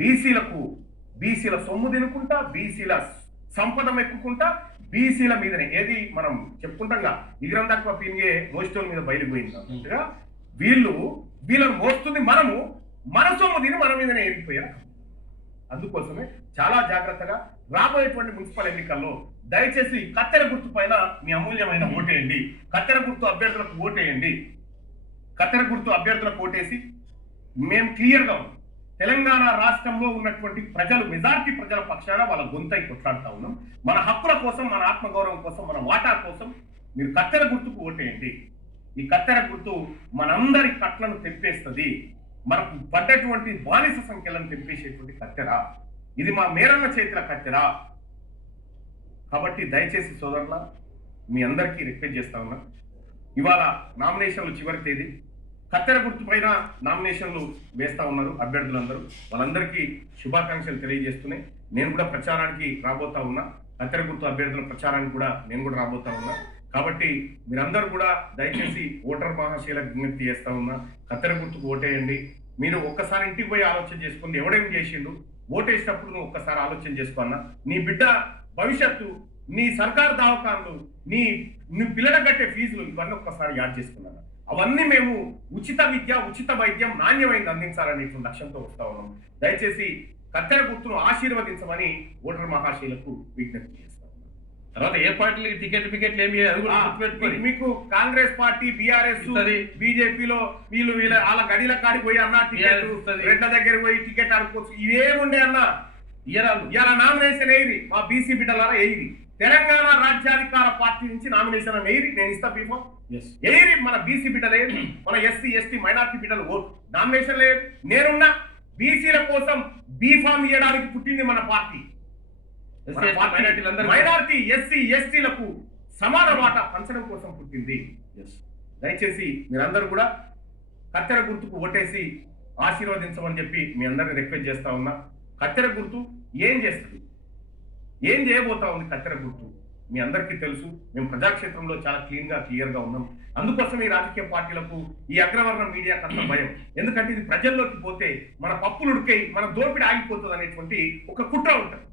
బీసీల సొమ్ము తినుకుంటా, బీసీల సంపద మెక్కుకుంటా, బీసీల మీదనే ఏది మనం చెప్పుకుంటాంగా ఇగరం తక్కువ పీనిగే మోస్టోల్ మీద బయలుపోయింది అన్నట్టుగా వీళ్ళను మోస్తుంది మనము, మన సొమ్ము తిని మన మీదనే ఏరిపోయారు. అందుకోసమే చాలా జాగ్రత్తగా రాబోయేటువంటి మున్సిపల్ ఎన్నికల్లో దయచేసి కత్తెర గుర్తు పైన మీ అమూల్యమైన ఓటేయండి. కత్తెర గుర్తు అభ్యర్థులకు ఓటేయండి. కత్తెర గుర్తు అభ్యర్థులకు ఓటేసి మేము క్లియర్గా ఉన్నాం. తెలంగాణ రాష్ట్రంలో ఉన్నటువంటి ప్రజలు, మెజార్టీ ప్రజల పక్షాన వాళ్ళ గొంతై కొట్లాడుతూ ఉన్నాం. మన హక్కుల కోసం, మన ఆత్మగౌరవం కోసం, మన వాటా కోసం మీరు కత్తెర గుర్తుకు ఓటేయండి. ఈ కత్తెర గుర్తు మనందరి కట్లను తెప్పేస్తుంది. మనకు పడ్డటువంటి బానిస సంఖ్యలను తెప్పేసేటువంటి కత్తెర. ఇది మా మేరన్న చేతుల కత్తెర. కాబట్టి దయచేసి సోదరుల మీ అందరికీ రిక్వెస్ట్ చేస్తా ఉన్నా, ఇవాళ నామినేషన్లు చివరి తేదీ. కత్తెర గుర్తు పైన నామినేషన్లు వేస్తా ఉన్నారు అభ్యర్థులందరూ. వాళ్ళందరికీ శుభాకాంక్షలు తెలియజేస్తున్నాయి. నేను కూడా ప్రచారానికి రాబోతా ఉన్నా. కత్తెర గుర్తు అభ్యర్థుల ప్రచారానికి కూడా నేను కూడా రాబోతా ఉన్నా. కాబట్టి మీరందరూ కూడా దయచేసి ఓటర్ మహాశీలకు విజ్ఞప్తి చేస్తా ఉన్నా, కత్తెర గుర్తుకు ఓటేయండి. మీరు ఒక్కసారి ఇంటికి పోయి ఆలోచన చేసుకోండి, ఎవడేం చేసిండు. ఓటేసినప్పుడు నువ్వు ఒక్కసారి ఆలోచన చేసుకోన్నా. నీ బిడ్డ భవిష్యత్తు, నీ సర్కారు దవాఖాన్లు, నీ పిల్లల కట్టే ఫీజులు, ఇవన్నీ ఒక్కసారి యాడ్ చేసుకున్నాను. అవన్నీ మేము ఉచిత విద్య, ఉచిత వైద్యం, నాణ్యమైనది అందించాలనే లక్ష్యంతో వస్తా ఉన్నాం. దయచేసి కత్తెర గుర్తును ఆశీర్వదించమని ఓటర్ మహాశీలకు విజ్ఞప్తి చేస్తాం. తర్వాత ఏ పార్టీలకి టికెట్లు ఏమి మీకు కాంగ్రెస్ పార్టీ, బీఆర్ఎస్, బీజేపీలో వీళ్ళు వాళ్ళ గడిల కాడికి పోయి అన్న టికెట్, రెడ్ల దగ్గర పోయి టికెట్ ఆడుకోవచ్చు. ఇవేముండే అన్న ఇలా నామినేషన్ వేయరి. మా బీసీ బిడ్డలారా వేయరి. తెలంగాణ రాజ్యాధికార పార్టీ నుంచి నామినేషన్ వేయరి. నేను ఇస్తా బీఫామ్ వేయరి. మన బీసీ బిడ్డలు వేయరు, మన ఎస్సీ ఎస్టీ మైనార్టీ బిడ్డలు ఓటు నామినేషన్ లేదు. నేనున్నా బీసీల కోసం బీఫామ్ ఇవ్వడానికి పుట్టింది మన పార్టీ. మైనార్టీ, ఎస్సీ ఎస్టీలకు సమాన వాటా పంచడం కోసం పుట్టింది. దయచేసి మీరందరూ కూడా కత్తెర గుర్తుకు ఓటేసి ఆశీర్వదించమని చెప్పి మీ అందరిని రిక్వెస్ట్ చేస్తా ఉన్నా. కత్తెర గుర్తు ఏం చేస్తుంది, ఏం చేయబోతా ఉంది కత్తెర గుర్తు మీ అందరికీ తెలుసు. మేము ప్రజాక్షేత్రంలో చాలా క్లియర్గా ఉన్నాం. అందుకోసం ఈ రాజకీయ పార్టీలకు, ఈ అగ్రవర్ణ మీడియాకు అంత భయం. ఎందుకంటే ఇది ప్రజల్లోకి పోతే మన పప్పులు ఉడికై మన దోపిడి ఆగిపోతుంది అనేటువంటి ఒక కుట్ర ఉంటుంది.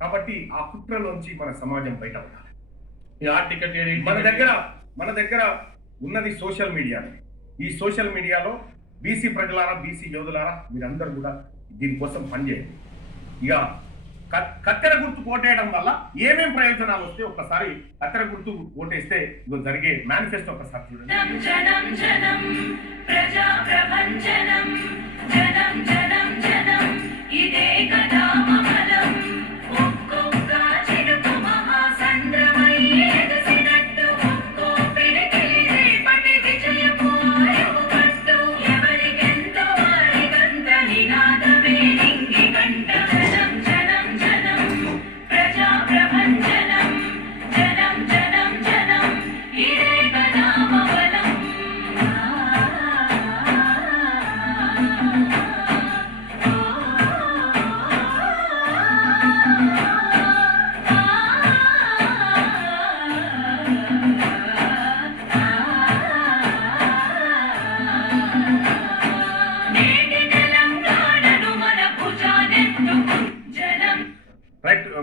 కాబట్టి ఆ కుట్రలోంచి మన సమాజం బయట ఉండాలి. మన దగ్గర ఉన్నది సోషల్ మీడియా. ఈ సోషల్ మీడియాలో బీసీ ప్రజలారా, బీసీ యోధులారా, మీరందరూ కూడా దీనికోసం పనిచేయండి. ఇక కత్తెర గుర్తు ఓటేయడం వల్ల ఏమేం ప్రయోజనాలు వస్తే ఒక్కసారి కత్తెర గుర్తు ఓటేస్తే జరిగే మేనిఫెస్టో ఒకసారి చూడండి.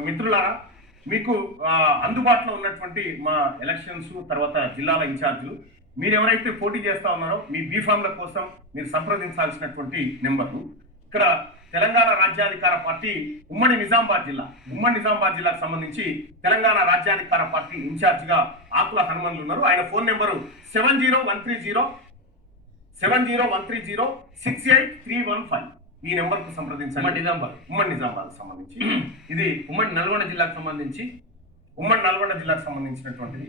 మిత్రులారా, మీకు అందుబాటులో ఉన్నటువంటి మా ఎలక్షన్స్ తర్వాత జిల్లాల ఇన్ఛార్జీలు, మీరు ఎవరైతే పోటీ చేస్తా ఉన్నారో మీ బీఫామ్ల కోసం మీరు సంప్రదించాల్సినటువంటి నెంబర్లు. ఇక్కడ తెలంగాణ రాజ్యాధికార పార్టీ ఉమ్మడి నిజామాబాద్ జిల్లాకు సంబంధించి తెలంగాణ రాజ్యాధికార పార్టీ ఇన్ఛార్జిగా ఆకుల హనుమంతులు ఉన్నారు. ఆయన ఫోన్ నెంబరు 7013068315. ఈ నెంబర్ కు సంప్రదించండి. ఉమ్మడి నిజామాబాద్ సంబంధించి, ఇది ఉమ్మడి నల్గొండ జిల్లాకు సంబంధించినటువంటిది.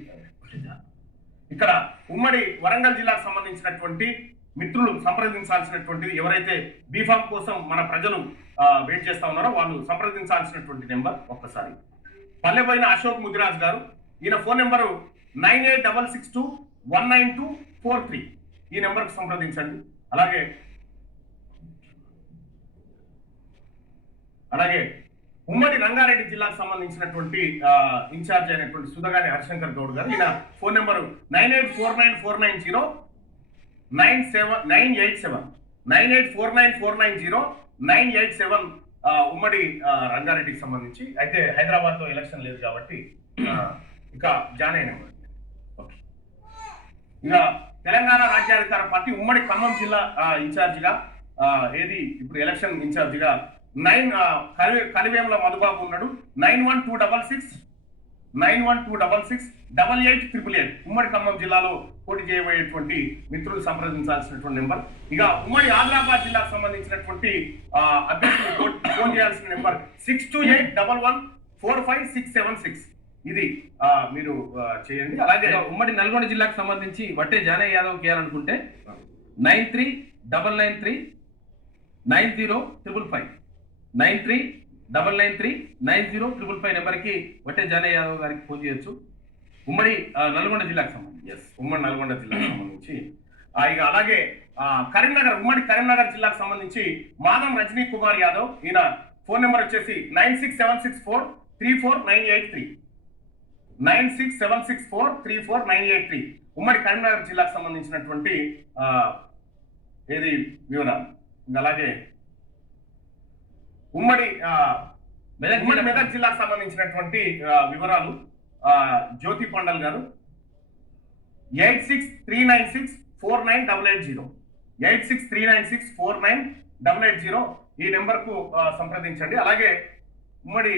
ఇక్కడ ఉమ్మడి వరంగల్ జిల్లాకు సంబంధించినటువంటి మిత్రులు సంప్రదించాల్సినటువంటిది, ఎవరైతే బీఫామ్ కోసం మన ప్రజలు వెయిట్ చేస్తా ఉన్నారో వాళ్ళు సంప్రదించాల్సినటువంటి నెంబర్ ఒక్కసారి పల్లెపోయిన అశోక్ ముదిరాజ్ గారు. ఈయన ఫోన్ నెంబరు 9866219243. ఈ నెంబర్కు సంప్రదించండి. అలాగే ఉమ్మడి రంగారెడ్డి జిల్లాకు సంబంధించినటువంటి ఇన్ఛార్జ్ అయినటువంటి సుధగాని హరిశంకర్ గౌడ్ గారు. ఈయన ఫోన్ నెంబరు 9849490987. 9849490987 ఉమ్మడి రంగారెడ్డికి సంబంధించి. అయితే హైదరాబాద్ లో ఎలక్షన్ లేదు కాబట్టి ఇక జాయిన్ అయిన ఓకే. ఇక తెలంగాణ రాజ్యాధికార పార్టీ ఉమ్మడి ఖమ్మం జిల్లా ఇన్ఛార్జిగా ఏది ఇప్పుడు ఎలక్షన్ ఇన్ఛార్జిగా కలివేముల మధుబాబు ఉన్నాడు. 9126888888 ఉమ్మడి ఖమ్మం జిల్లాలో పోటీ చేయబోయేటువంటి మిత్రులు సంప్రదించాల్సినటువంటి నెంబర్. ఇక ఉమ్మడి ఆదిలాబాద్ జిల్లాకు సంబంధించినటువంటి అభ్యర్థులు ఫోన్ చేయాల్సిన నెంబర్ 6281145676. ఇది మీరు చేయండి. అలాగే ఉమ్మడి నల్గొండ జిల్లాకు సంబంధించి వట్టే జానయ్య యాదవ్ చేయాలనుకుంటే 9399390555 9399390555 నెంబర్కి వట్టే జానయ్య యాదవ్ గారికి ఫోన్ చేయొచ్చు. ఉమ్మడి నల్గొండ జిల్లాకు సంబంధించి ఉమ్మడి నల్గొండ జిల్లాకు సంబంధించి. ఇక అలాగే కరీంనగర్ ఉమ్మడి కరీంనగర్ జిల్లాకు సంబంధించి మాధం రజనీ కుమార్ యాదవ్, ఈయన ఫోన్ నెంబర్ వచ్చేసి 9676434983 9676434983 ఉమ్మడి కరీంనగర్ జిల్లాకు సంబంధించినటువంటి ఏది వివరాలు. అలాగే ఉమ్మడి మెదక్ జిల్లాకు సంబంధించినటువంటి వివరాలు జ్యోతి పండల్ గారు 8639649880 8639649880 ఈ నెంబర్కు సంప్రదించండి. అలాగే ఉమ్మడి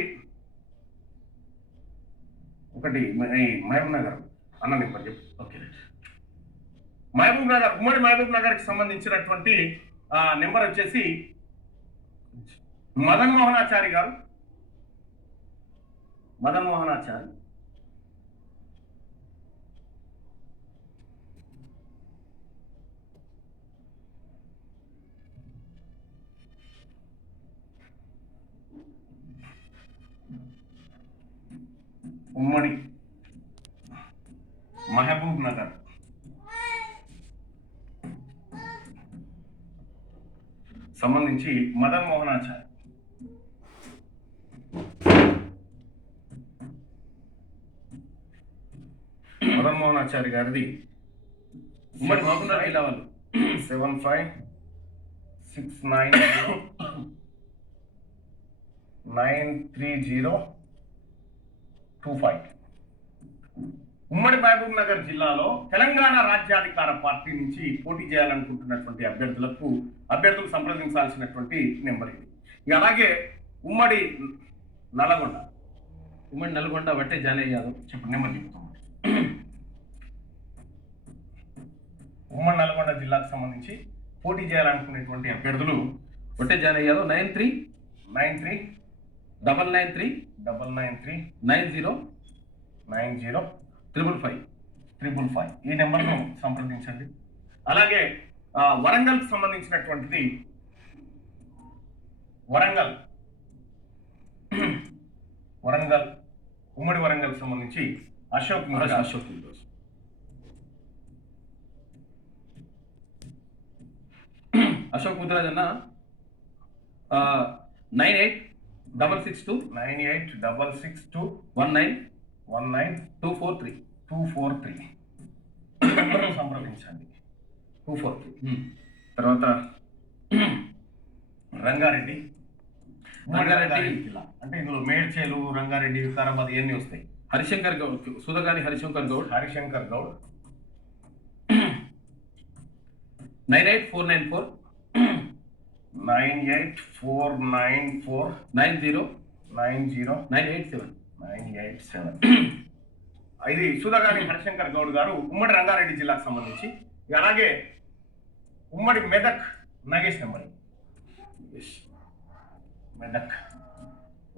ఒకటి మహబూబ్ నగర్ అన్న నెంబర్ చెప్పు. ఓకే, మహబూబ్ నగర్ ఉమ్మడి మహబూబ్ నగర్కి సంబంధించినటువంటి నెంబర్ వచ్చేసి మదన్ మోహనాచారి గారు. మదన్ మోహనాచారి ఉమ్మడి మహబూబ్ నగర్ సంబంధించి మదన్ మోహనాచారి. మదన్ మోహనాచారి గారిది ఉమ్మడి మహబూబ్నగర్ జిల్లా వాళ్ళు 7569093025. ఉమ్మడి మహబూబ్ నగర్ జిల్లాలో తెలంగాణ రాజ్యాధికార పార్టీ నుంచి పోటీ చేయాలనుకుంటున్నటువంటి అభ్యర్థులు సంప్రదించాల్సినటువంటి నెంబర్ ఇది. అలాగే ఉమ్మడి నల్గొండ వట్టే జానయ్య యాదవ్ చెప్పు నెంబర్ చెప్తాం. ఉమ్మడి నల్గొండ జిల్లాకు సంబంధించి పోటీ చేయాలనుకునేటువంటి అభ్యర్థులు వట్టే జానయ్య యాదవ్ 939990905555 ఈ నెంబర్ను సంప్రదించండి. అలాగే వరంగల్కి సంబంధించినటువంటిది వరంగల్ ఉమ్మడి వరంగల్ సంబంధించి అశోక్ ముదిరాజ్ అన్న 9866219243 సంప్రదించండి. 243. తర్వాత రంగారెడ్డి జిల్లా అంటే ఇందులో మేడ్చేలు, రంగారెడ్డి, వికారాబాద్ ఇవన్నీ వస్తాయి. హరిశంకర్ గౌడ్ సుధగాని హరిశంకర్ గౌడ్ 98494 987 ఇది సుధగాని హరిశంకర్ గౌడ్ గారు ఉమ్మడి రంగారెడ్డి జిల్లాకు సంబంధించి. అలాగే ఉమ్మడి మెదక్ నగేష్ నెంబర్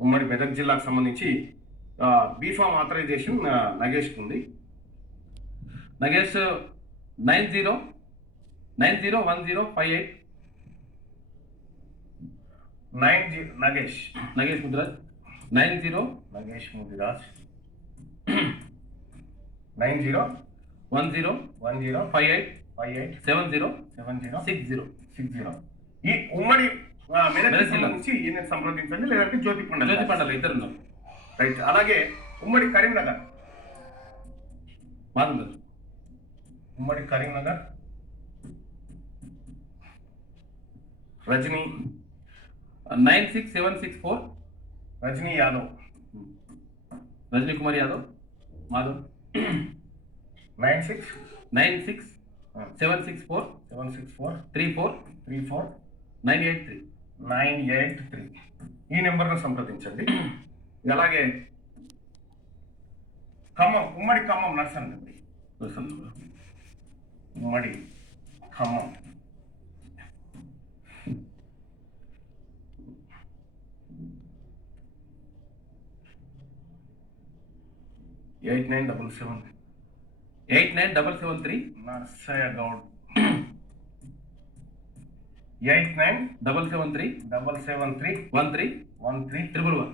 ఉమ్మడి మెదక్ జిల్లాకు సంబంధించి బీఫామ్ ఆథరైజేషన్ నగేష్ ఉంది. నగేష్ 901058 నగేష్ ముదిరాజ్ 9010587060 ఈ ఉమ్మడి మెదక్ జిల్లా నుంచి ఈయన సంప్రదించండి. లేదంటే జ్యోతి పండల్ ఇద్దరు ఉన్నారు. రైట్. అలాగే ఉమ్మడి కరీంనగర్ రజనీ 96764 రజనీ యాదవ్ రజనీ కుమార్ యాదవ్ మాధవ్ 96 96764 764 34 34 983. 983 ఈ నెంబర్ను సంప్రదించండి. అలాగే ఖమ్మం, ఉమ్మడి ఖమ్మం నర్సండి, ఉమ్మడి ఖమ్మం 8977 నర్సయ్య గౌడ్ 89 773 13 131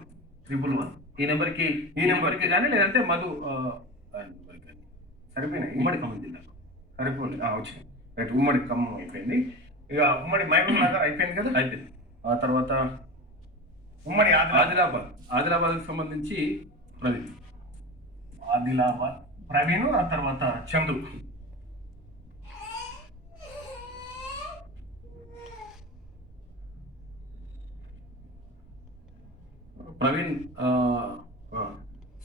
ఈ నెంబర్కి కానీ లేదంటే మధు సరిపోయినాయి. ఉమ్మడి ఖమ్మం జిల్లా సరిపోయింది, వచ్చింది. రైట్, ఉమ్మడి ఖమ్మం అయిపోయింది. ఇక ఉమ్మడి మహబూబ్ నగర్ అయిపోయింది కదా. అయిపోయింది. ఆ తర్వాత ఉమ్మడి ఆదిలాబాద్కి సంబంధించి ప్రవీణ్. ఆదిలాబాద్ ప్రవీణ్, ఆ తర్వాత చందు. ప్రవీణ్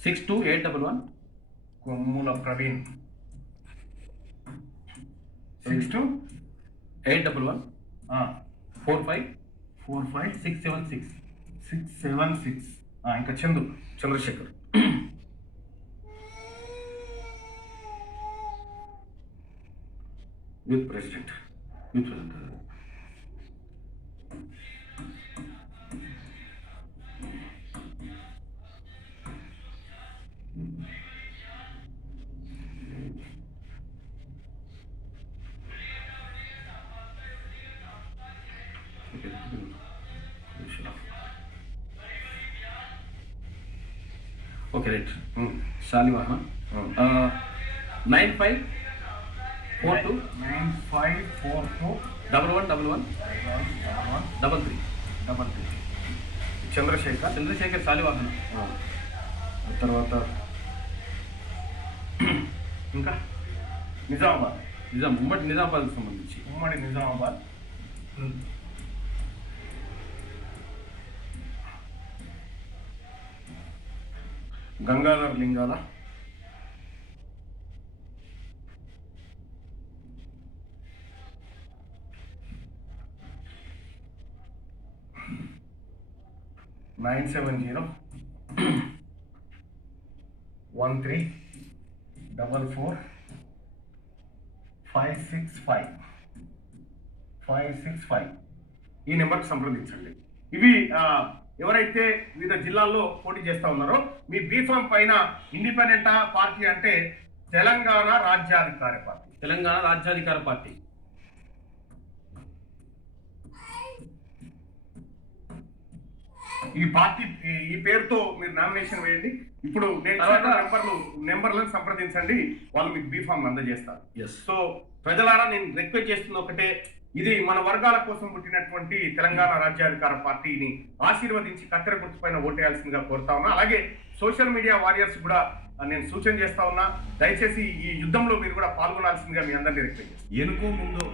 62811 కొమ్ముల ప్రవీణ్ 62811 45 676. ఇంకా Chandrashekar youth president. Okay, right. Shalivahana 9542 1111 33. Chandrashekar Shalivahana. తర్వాత ఇంకా ఉమ్మడి నిజామాబాద్కి సంబంధించి ఉమ్మడి నిజామాబాద్ గంగాధర్ లింగాల 970 13 44 565 ఈ నెంబర్కి సంప్రదించండి. ఇవి ఎవరైతే వివిధ జిల్లాల్లో పోటీ చేస్తా ఉన్నారో మీ బీఫామ్ పైన ఇండిపెండెంట్ పార్టీ అంటే తెలంగాణ రాజ్యాధికార పార్టీ. ఈ పార్టీ ఈ పేరుతో మీరు నామినేషన్ వేయండి. ఇప్పుడు నెంబర్లను సంప్రదించండి, వాళ్ళు మీకు బీఫామ్ అందజేస్తారు. సో ప్రజలారా, నేను రిక్వెస్ట్ చేస్తున్న ఒకటే, ఇది మన వర్గాల కోసం పుట్టినటువంటి తెలంగాణ రాజ్యాధికార పార్టీని ఆశీర్వదించి కత్తెర గుర్తుపైన ఓటేయాల్సిందిగా కోరుతా ఉన్నా. అలాగే సోషల్ మీడియా వారియర్స్ కూడా నేను సూచన చేస్తా ఉన్నా, దయచేసి ఈ యుద్ధంలో మీరు కూడా పాల్గొనాల్సిందిగా మీ అందరినీ రిక్వెస్ట్ చేస్తాను. ఎనుకో ముందు